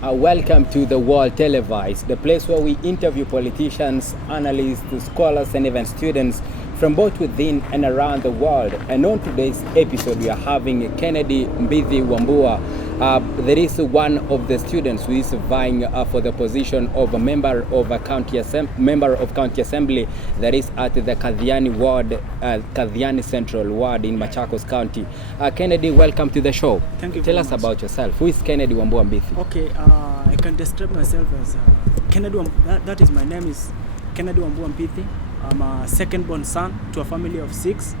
Welcome to The World Televised, the place where we interview politicians, analysts, scholars, and even students from both within and around the world. And on today's episode, we are having Kennedy Mbithi Wambua. There is one of the students who is vying for the position of a member of County Assembly that is at the Kathiani Ward, Kathiani Central Ward in Machakos County. Kennedy, welcome to the show. Thank you. Tell us about yourself. Who is Kennedy Wambua Mbithi? Okay, I can describe myself as Kennedy. That is my name is Kennedy Wambua Mbithi. I'm a second-born son to a family of 6,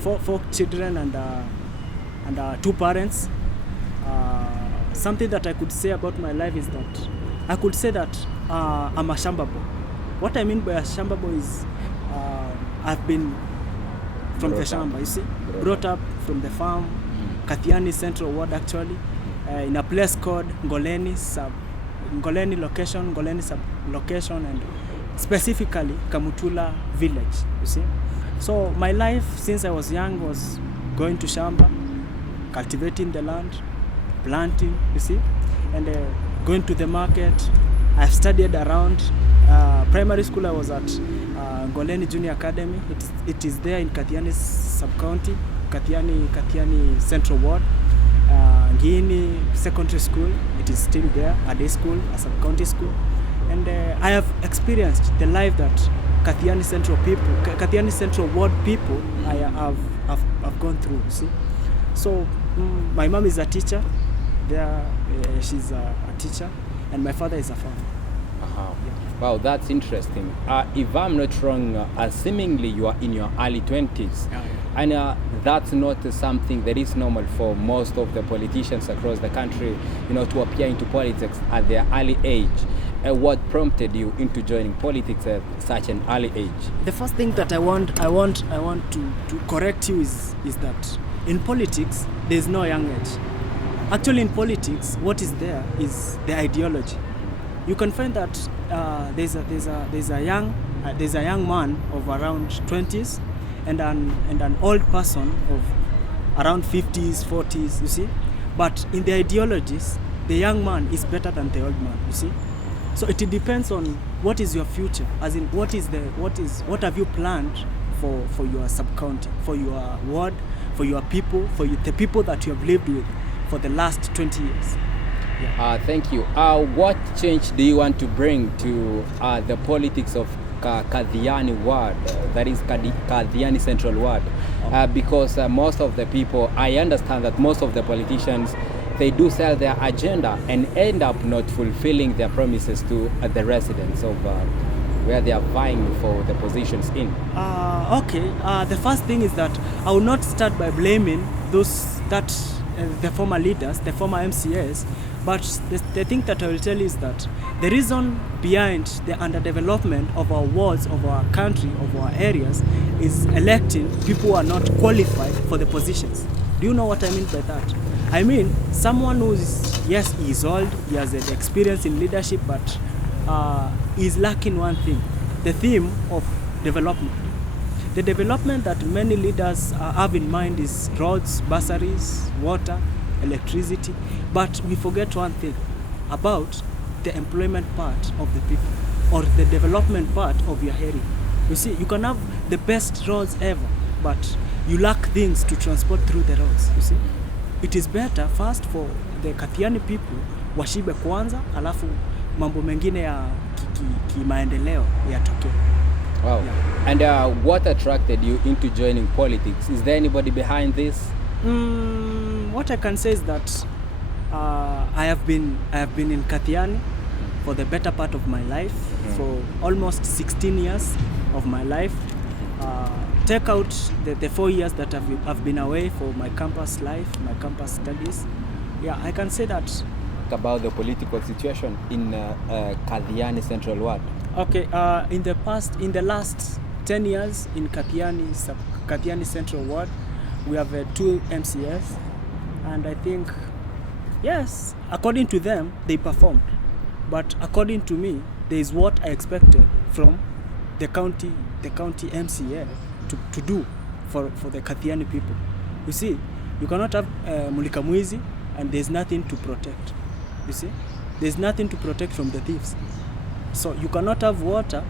four children and 2 parents. Something that I could say about my life is that I could say that I'm a Shamba boy. What I mean by a Shamba boy is I've been from the Shamba, you see, brought up from the farm, Kathiani Central Ward actually, in a place called Ngoleni sub-location, and specifically Kamutula village, you see. So my life since I was young was going to Shamba, cultivating the land, planting, you see, and going to the market. I've studied around primary school. I was at Ngoleni Junior Academy. It is there in Kathiani sub-county, Kathiani Central Ward. Ngini Secondary School, it is still there, a day school, a sub-county school. And I have experienced the life that Kathiani Central Ward people I have gone through, see. So my mom is a teacher there, she's a teacher, and my father is a farmer. Yeah. Wow, that's interesting. If I'm not wrong, seemingly you are in your early 20s. And that's not something that is normal for most of the politicians across the country, to appear into politics at their early age. What prompted you into joining politics at such an early age? The first thing that I want to correct you is that in politics there's no young age. Actually, in politics, what is there is the ideology. You can find that there's a young man of around 20s and an old person of around 50s, 40s. You see, but in the ideologies, the young man is better than the old man. You see. So it depends on what is your future, as in what have you planned for your sub-county, for your ward, for your people, the people that you have lived with for the last 20 years. Yeah. Thank you. What change do you want to bring to the politics of Kathiani Ward, that is Kathiani Central Ward? Because most of the people, I understand that most of the politicians, they do sell their agenda and end up not fulfilling their promises to the residents of where they are vying for the positions in. The first thing is that I will not start by blaming the former leaders, the former MCAs, but the thing that I will tell you is that the reason behind the underdevelopment of our wards, of our country, of our areas, is electing people who are not qualified for the positions. Do you know what I mean by that? I mean, someone who is, yes, he is old, he has the experience in leadership, but he is lacking one thing, the theme of development. The development that many leaders have in mind is roads, bursaries, water, electricity, but we forget one thing about the employment part of the people, or the development part of your area. You see, you can have the best roads ever, but you lack things to transport through the roads, you see. It is better first for the Kathiani people washibe kwanza, alafu mambo mengine ya kimaendeleo yatokee. Wow. Yeah. And what attracted you into joining politics? Is there anybody behind this? What I can say is that I have been in Kathiani for the better part of my life, for almost 16 years of my life. Take out the 4 years that I've been away for my campus life, my campus studies. Yeah, I can say that. About the political situation in Kathiani Central Ward. Okay, in the last 10 years in Kathiani Central Ward, we have 2 MCS, and I think, yes, according to them, they performed. But according to me, there is what I expected from the county MCA to do for the Kathiani people. You see, you cannot have Mulika Mwizi and there's nothing to protect. You see, there's nothing to protect from the thieves. So you cannot have water,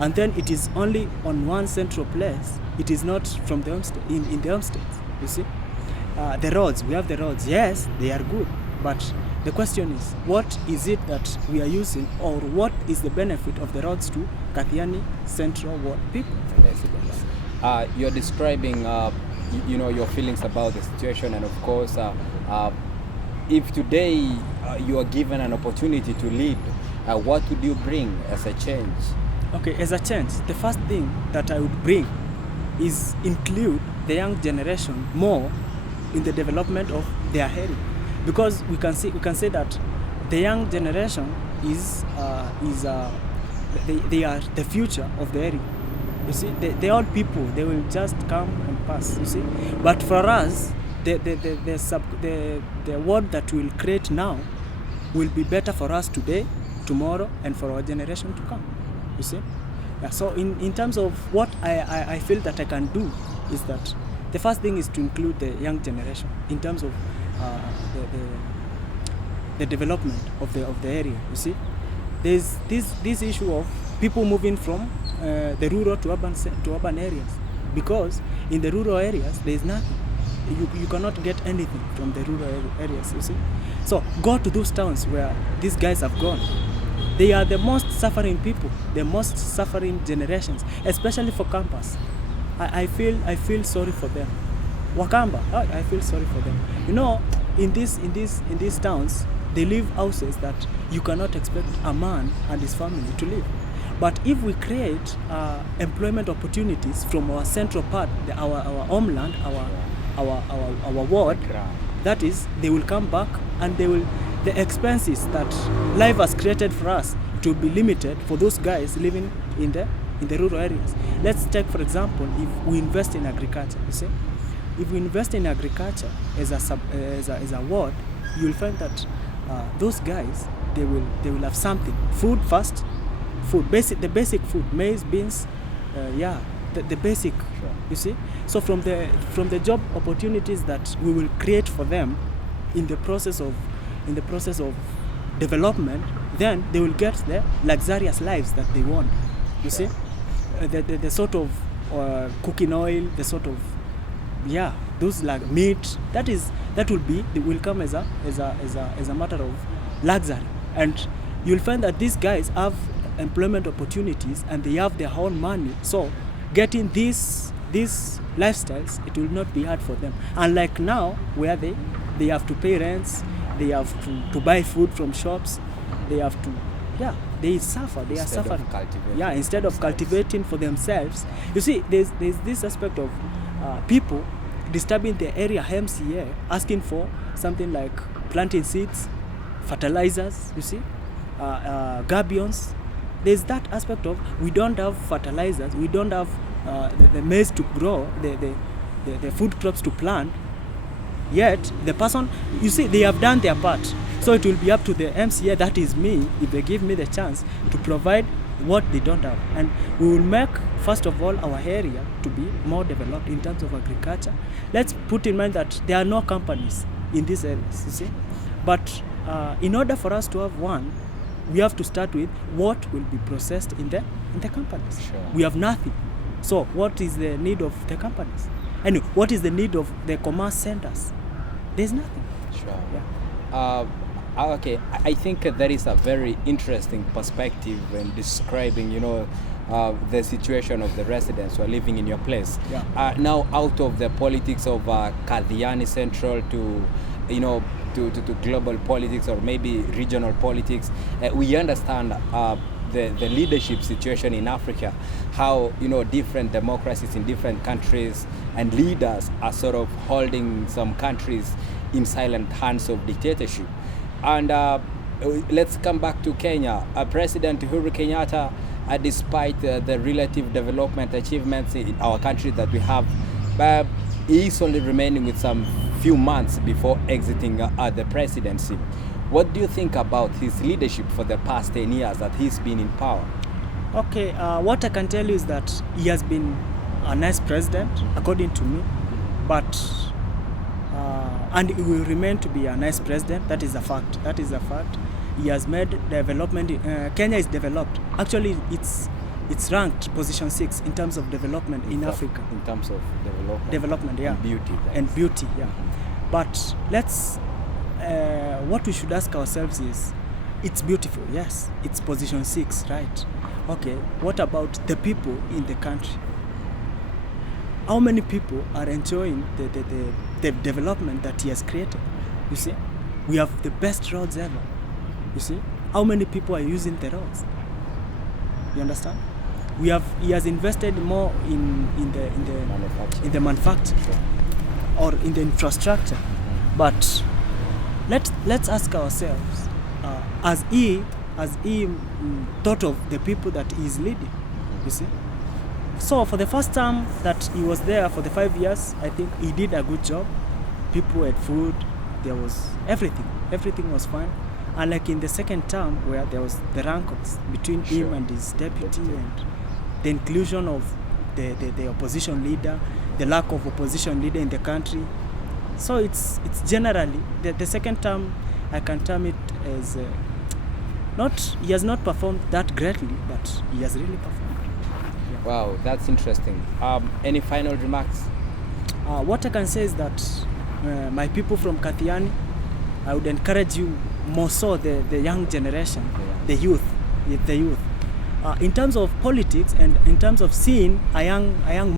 and then it is only on one central place. It is not from the homestead, in the homesteads. You see, the roads. We have the roads. Yes, they are good, but the question is, what is it that we are using, or what is the benefit of the roads to Kathiani Central Ward people? You're describing, your feelings about the situation, and of course, if today you are given an opportunity to lead, what would you bring as a change? Okay, as a change, the first thing that I would bring is include the young generation more in the development of their area, because we can say that the young generation they are the future of the area. You see, the old people, they will just come and pass. You see, but for us, the world that we'll create now will be better for us today, tomorrow, and for our generation to come. You see, yeah. So in terms of what I feel that I can do is that the first thing is to include the young generation in terms of the development of the area. You see, there's this issue of people moving from the rural to urban areas, because in the rural areas there is nothing. You cannot get anything from the rural areas. You see, so go to those towns where these guys have gone. They are the most suffering people, the most suffering generations, especially for campus. I feel sorry for them. Wakamba, I feel sorry for them. You know, in these towns, they live houses that you cannot expect a man and his family to live. But if we create employment opportunities from our central part, our homeland, our ward, that is, they will come back, and the expenses that life has created for us to be limited for those guys living in the rural areas. Let's take, for example, if we invest in agriculture. You see, if we invest in agriculture as a ward, you will find that those guys, they will have something. Food first, the basic food, maize, beans, the basic. Sure. You see, so from the job opportunities that we will create for them in the process of development, then they will get the luxurious lives that they want. You see, the sort of cooking oil, the sort of those like meat that will come as a matter of luxury, and you'll find that these guys have employment opportunities and they have their own money. So getting these lifestyles, it will not be hard for them. Unlike now, where they have to pay rents, they have to buy food from shops, they have to they suffer. They are suffering. Instead of cultivating for themselves. You see, there's this aspect of people disturbing the area MCA, asking for something like planting seeds, fertilizers. You see, gabions. There's that aspect of we don't have fertilizers, we don't have the maize to grow, the food crops to plant. Yet the person, you see, they have done their part. So it will be up to the MCA, that is me, if they give me the chance to provide what they don't have. And we will make, first of all, our area to be more developed in terms of agriculture. Let's put in mind that there are no companies in these areas, you see. But in order for us to have one, we have to start with what will be processed in the companies. Sure. We have nothing. So what is the need of the companies? And what is the need of the commerce centers? There's nothing. Sure. Yeah. Okay, I think that is a very interesting perspective when describing, the situation of the residents who are living in your place. Yeah. Now, out of the politics of Kathiani Central to global politics or maybe regional politics, we understand the leadership situation in Africa, how different democracies in different countries and leaders are sort of holding some countries in silent hands of dictatorship. And let's come back to Kenya. President Uhuru Kenyatta, despite the relative development achievements in our country that we have, he is only remaining with some few months before exiting the presidency. What do you think about his leadership for the past 10 years that he's been in power? Okay, what I can tell you is that he has been a nice president, according to me, but and he will remain to be a nice president. That is a fact. That is a fact. He has made development. Kenya is developed. Actually, it's ranked position 6 in terms of development in Africa. In terms of Development, yeah. And beauty. And beauty, yeah. But let's. What we should ask ourselves is, it's beautiful, yes. It's position 6, right? Okay. What about the people in the country? How many people are enjoying the development that he has created? You see, we have the best roads ever. You see, how many people are using the roads? You understand? He has invested more in the manufacturing or in the infrastructure. But let's ask ourselves, as he thought of the people that he is leading. You see. So for the first time that he was there for the 5 years, I think he did a good job. People had food, there was everything was fine. And like in the second term, where there was the rankles between him and his deputy, and the inclusion of the opposition leader, the lack of opposition leader in the country. So it's generally the second term, I can term it as he has not performed that greatly, but he has really performed. Wow, that's interesting. Any final remarks? What I can say is that my people from Kathiani, I would encourage you more so the young generation, the youth. In terms of politics and in terms of seeing a young